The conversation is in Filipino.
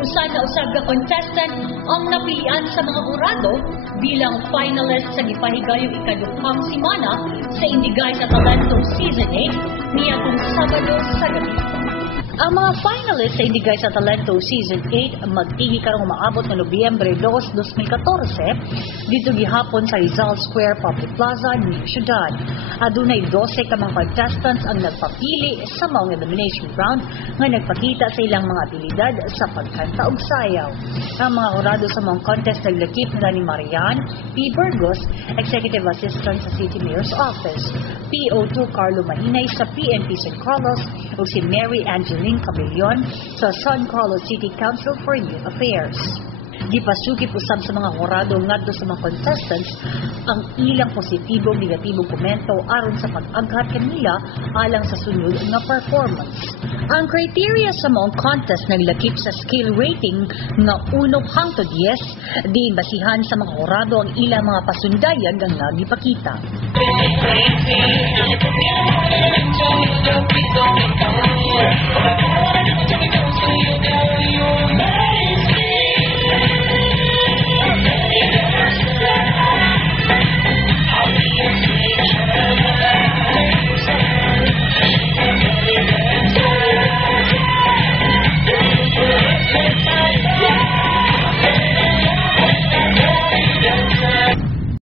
Usa na usab ka contestant ang napilian sa mga hurado bilang finalist sa gipahigayong ikaduhang semana sa Indigay sa Talento Season 8 niyadtong Sabado sa gabi. Ang mga finalists sa Indigay sa Talento Season 8 magtigi karong maabot ng Nobyembre 2, 2014 dito gihapon sa Rizal Square Public Plaza, New Ciudad. Adunay 12 ka mga contestants ang nagpapili sa maong elimination round nga nagpakita sa ilang mga abilidad sa pagkanta ug sayaw. Ang mga hurado sa maong contest naglakip na ni Marian P. Burgos, Executive Assistant sa City Mayor's Office, PO2 Carlo Mahinay sa PNP San Carlos ug si Mary Angeline Cabellon sa San Carlos City Council for Youth Affairs. Gipasukip usab sa mga hurado ngadto sa mga contestants ang ilang positibong negatibong komento aron sa pag-aghat kanila alang sa sunod nga performance. Ang criteria sa maong contest naglakip sa skill rating nga 1 hangtod 10 diin basihan sa mga hurado ang ilang mga pasundayag ang nagipakita.